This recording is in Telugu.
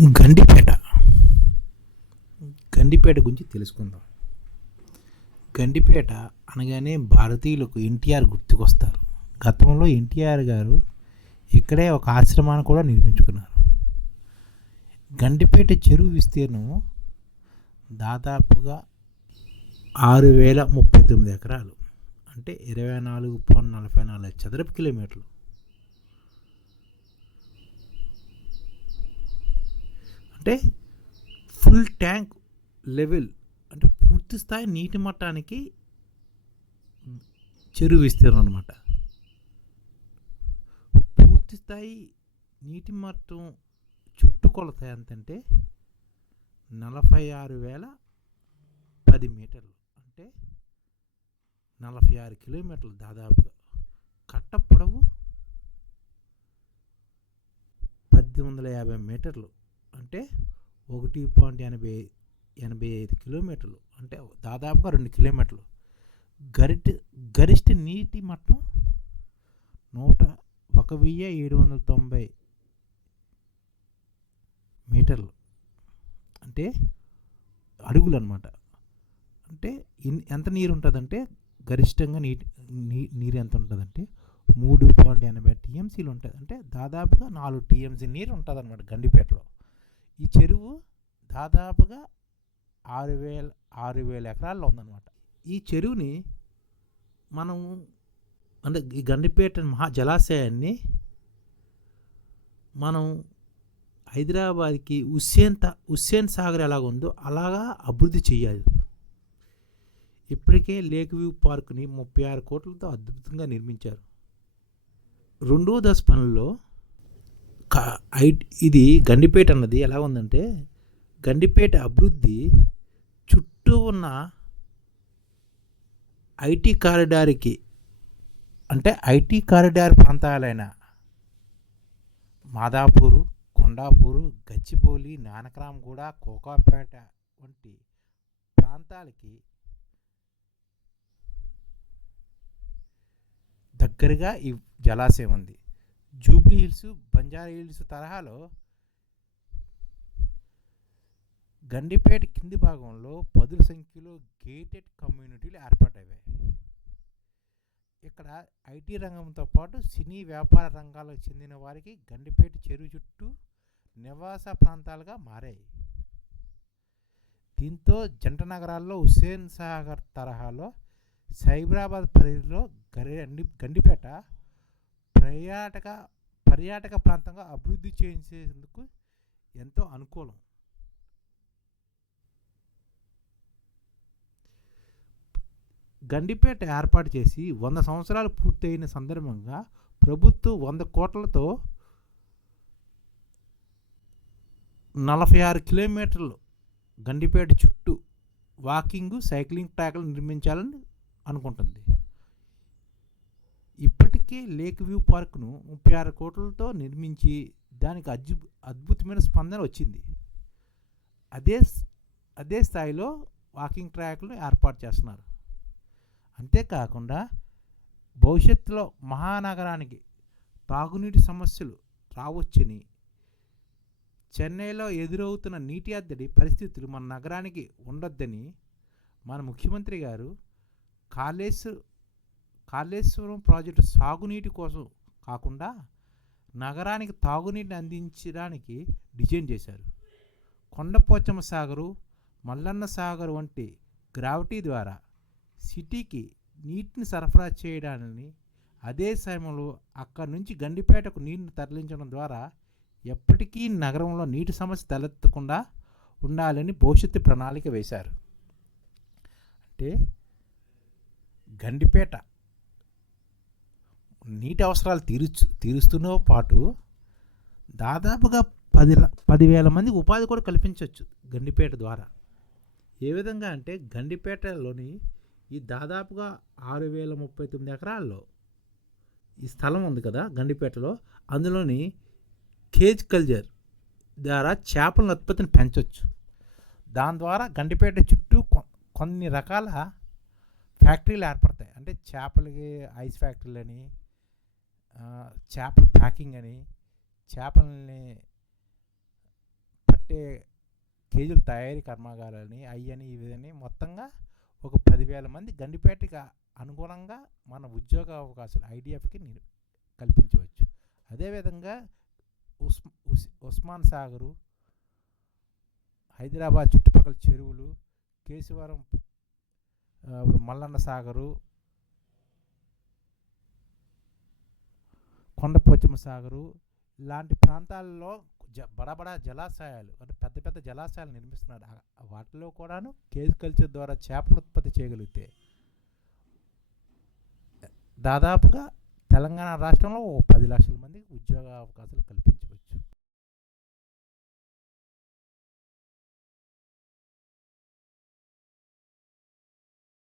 గండిపేట. గండిపేట గురించి తెలుసుకుందాం. గండిపేట అనగానే భారతీయులకు ఎన్టీఆర్ గుర్తుకొస్తారు. గతంలో ఎన్టీఆర్ గారు ఇక్కడే ఒక ఆశ్రమాన్ని కూడా నిర్మించుకున్నారు. గండిపేట చెరువు విస్తీర్ణం దాదాపుగా ఆరు వేల ముప్పై తొమ్మిది ఎకరాలు. అంటే ఇరవై నాలుగు పాయింట్ నలభై నాలుగు చదరపు కిలోమీటర్లు. అంటే ఫుల్ ట్యాంక్ లెవెల్ అంటే పూర్తి స్థాయి నీటి మట్టానికి చెరువు విస్తీర్ణం అనమాట పూర్తి స్థాయి నీటి మట్టం చుట్టుకొలత ఎంతంటే నలభై ఆరు వేల పది మీటర్లు. అంటే నలభై ఆరు కిలోమీటర్లు దాదాపుగా. కట్ట పొడవు పద్దెనిమిది వందల యాభై మీటర్లు. అంటే ఒకటి పాయింట్ ఎనభై ఎనభై ఐదు కిలోమీటర్లు అంటే దాదాపుగా రెండు కిలోమీటర్లు. గరిట గరిష్ట నీటి మట్టం నూట ఒక వెయ్యి ఏడు వందల తొంభై మీటర్లు. అంటే అడుగులు అనమాట అంటే ఎంత నీరు ఉంటుందంటే గరిష్టంగా నీటి నీ నీరు ఎంత ఉంటుందంటే మూడు పాయింట్ ఎనభై టీఎంసీలు ఉంటుంది అంటే దాదాపుగా నాలుగు టీఎంసీ నీరు ఉంటుంది అనమాట గండిపేటలో. ఈ చెరువు దాదాపుగా ఆరు వేల ఆరు వేల ఎకరాల్లో ఉందన్నమాట. ఈ చెరువుని మనం అంటే ఈ గండిపేట మహా జలాశయాన్ని మనం హైదరాబాద్కి హుస్సేన్ త హుస్సేన్ సాగర్ ఎలాగుందో అలాగా అభివృద్ధి చేయాలి ఇప్పటికే లేక్ వ్యూ పార్క్ని ముప్పై ఆరు కోట్లతో అద్భుతంగా నిర్మించారు. రెండో దశ పనుల్లో ఇది గండిపేట అన్నది ఎలా ఉందంటే గండిపేట అభివృద్ధి చుట్టూ ఉన్న ఐటీ కారిడార్కి అంటే ఐటీ కారిడార్ ప్రాంతాలైన మాదాపూరు కొండాపూరు గచ్చిబౌలి నానక్రామ్గూడ కోకాపేట వంటి ప్రాంతాలకి దగ్గరగా ఈ జలాశయం ఉంది. జూబ్లీ హిల్స్ బంజారా హిల్స్ తరహాలో గండిపేట కింది భాగంలో పదుల సంఖ్యలో గేటెడ్ కమ్యూనిటీలు ఏర్పాటయ్యాయి. ఇక్కడ ఐటీ రంగంతో పాటు సినీ వ్యాపార రంగాలకు చెందిన వారికి గండిపేట చెరువు చుట్టూ నివాస ప్రాంతాలుగా మారాయి. దీంతో జంట నగరాల్లో హుస్సేన్ సాగర్ తరహాలో సైబరాబాద్ పరిధిలో గండి గండిపేట పర్యాటక పర్యాటక ప్రాంతంగా అభివృద్ధి చేసేందుకు ఎంతో అనుకూలం. గండిపేట ఏర్పాటు చేసి వంద సంవత్సరాలు పూర్తయిన సందర్భంగా ప్రభుత్వం వంద కోట్లతో నలభై ఆరు కిలోమీటర్లు గండిపేట చుట్టూ వాకింగ్ సైక్లింగ్ ట్రాక్లు నిర్మించాలని అనుకుంటుంది. ఇప్పటికే లేక్ వ్యూ పార్క్ను ముప్పై ఆరు కోట్లతో నిర్మించి దానికి అద్భు అద్భుతమైన స్పందన వచ్చింది. అదే అదే స్థాయిలో వాకింగ్ ట్రాక్లు ఏర్పాటు చేస్తున్నారు. అంతేకాకుండా భవిష్యత్తులో మహానగరానికి తాగునీటి సమస్యలు రావచ్చని చెన్నైలో ఎదురవుతున్న నీటి అద్దడి పరిస్థితులు మన నగరానికి ఉండొద్దని మన ముఖ్యమంత్రి గారు కాళేశ్వర కాళేశ్వరం ప్రాజెక్టు సాగునీటి కోసం కాకుండా నగరానికి తాగునీటిని అందించడానికి డిజైన్ చేశారు. కొండపోచమ్మ సాగరు మల్లన్న సాగర్ వంటి గ్రావిటీ ద్వారా సిటీకి నీటిని సరఫరా చేయడాన్ని అదే సమయంలో అక్కడి నుంచి గండిపేటకు నీటిని తరలించడం ద్వారా ఎప్పటికీ నగరంలో నీటి సమస్య తలెత్తకుండా ఉండాలని భవిష్యత్తు ప్రణాళిక వేశారు. అంటే గండిపేట నీటి అవసరాలు తీరుచు తీరుస్తూనే పాటు దాదాపుగా పది పదివేల మందికి ఉపాధి కూడా కల్పించవచ్చు గండిపేట ద్వారా. ఏ విధంగా అంటే గండిపేటలోని ఈ దాదాపుగా ఆరు వేల ముప్పై తొమ్మిది ఎకరాల్లో ఈ స్థలం ఉంది కదా గండిపేటలో. అందులోని కేజ్ కల్చర్ ద్వారా చేపల ఉత్పత్తిని పెంచవచ్చు దాని ద్వారా గండిపేట చుట్టూ కొ- కొన్ని రకాల ఫ్యాక్టరీలు ఏర్పడతాయి. అంటే చేపలకి ఐస్ ఫ్యాక్టరీలని చేప చేపల ప్యాకింగ్ అని చేపల్ని పట్టే కేజీల తయారీ కర్మాగారాలని అయ్యని ఇవని మొత్తంగా ఒక పదివేల మంది గండిపేటకి అనుగుణంగా మన ఉద్యోగ అవకాశాలు ఐడిఎఫ్కి కల్పించవచ్చు. అదేవిధంగా ఉస్ ఉస్ ఉస్మాన్ సాగరు హైదరాబాద్ చుట్టుపక్కల చెరువులు కేశవరం మల్లన్న సాగరు కొండపోచమ్మ సాగరు ఇలాంటి ప్రాంతాల్లో జ బడబడా జలాశయాలు అంటే పెద్ద పెద్ద జలాశయాలు నిర్మిస్తున్నారు. వాటిలో కూడాను కేజ్ కల్చర్ ద్వారా చేపలు ఉత్పత్తి చేయగలిగితే దాదాపుగా తెలంగాణ రాష్ట్రంలో ఓ పది లక్షల మందికి ఉద్యోగ అవకాశాలు కల్పిస్తారు